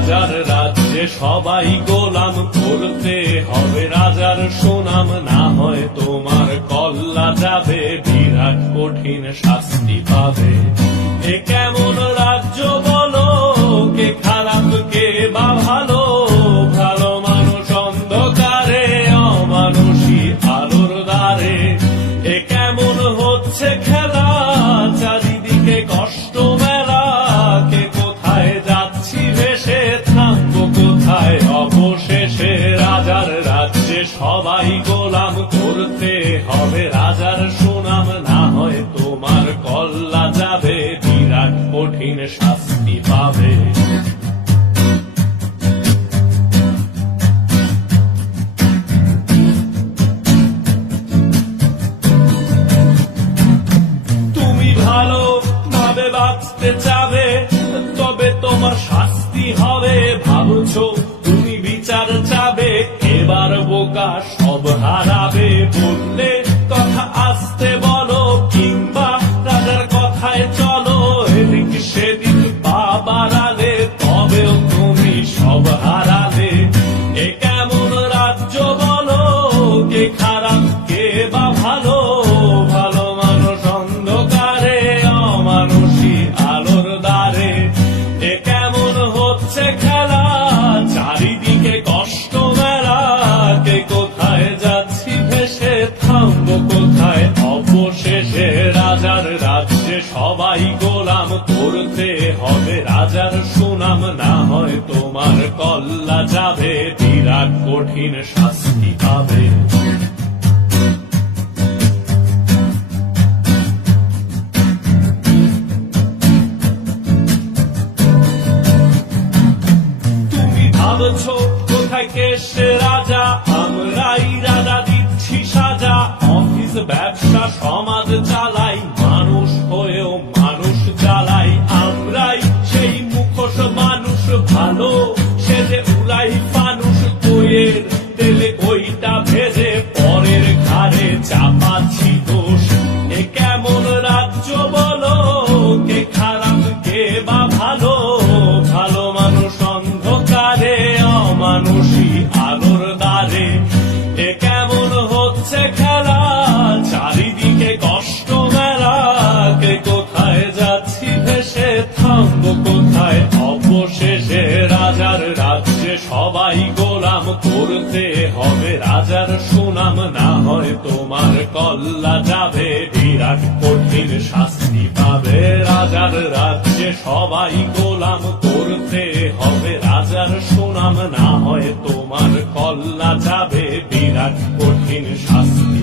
রাজার রাজ্যে সবাই গোলাম, করতে হবে রাজার সুনাম, না হয় তোমার কল্লা যাবে, বিরাট কঠিন শাস্তি পাবে। এ কেমন রাজ্য বলো, কে খারাপ কে বা ভালো, ভালো মানুষ অন্ধকারে, অমানুষী আলোর দ্বারে। এ কেমন হচ্ছে খেলা, চারিদিকে কষ্ট মেলা, কে কোথায় যাচ্ছি ভেসে, থামবো কোথায় অবশেষে। রাজার রাজ্যে সবাই গোলাম, করতে হবে রাজার সুনাম, না হয় তোমার কল্লা যাবে, বিরাট কঠিন শাস্তি পাবে। তুমি ভালো ভাবে বাঁচতে চাবে, তবে তোমার শাস্তি হবে। ভাবছো তুমি বিচার চাবে, এবার বোকা সব হারাবে। বললে কথা আসতে বলো, কিংবা রাজার কথায় চলো, এদিক সেদিক পা বাড়ালে, তবেও তুমি সব হারালে। এ কেমন রাজ্য বলো, কে খারাপ কে বা ভালো, ভালো মানুষ অন্ধকারে, অমানুষী আলোর দ্বারে। এ কেমন হচ্ছে খেলা, চারিদিকে কষ্ট মেলা, কে কোথায় যাচ্ছি ভেসে, থামবো কোথায় অবশেষে। রাজার রাজ্যে সবাই গোলাম, করতে হবে রাজার সুনাম, না হয় তোমার কল্লা যাবে, বিরাট কঠিন শাস্তি পাবে। তুমি ভাবছো কোথায় কেসে রাজা, আমরাই রাজা দিচ্ছি সাজা। অফিস ব্যবসা সমাজ চালাই, মানুষ হয়েও মানুষ জ্বালাই। আমরাই সেই মুখোশ মানুষ ভালো, সে যে উলাই ফানুষ, বইয়ের তেলে ওইটা ভেজে, পরের ঘাড়ে চাপাচ্ছি দোষ। এ কেমন রাজ্য বলো, কে খারাপ কে বা ভালো, ভালো মানুষ অন্ধকারে, অমানুষী আলোর দ্বারে। এ কেমন হচ্ছে খেলা, চারিদিকে কষ্ট মেলা, কে কোথায় যাচ্ছি ভেসে, থামবো কোথায় অবশেষে। রাজার রাজ্যে সবাই গোলাম, করতে হবে রাজার সুনাম, না হয় তোমার কল্লা যাবে, বিরাট কঠিন শাস্তি পাবে। রাজার রাজ্যে সবাই গোলাম, করতে হবে রাজার সুনাম, না হয় তোমার কল্লা যাবে, বিরাট কঠিন শাস্তি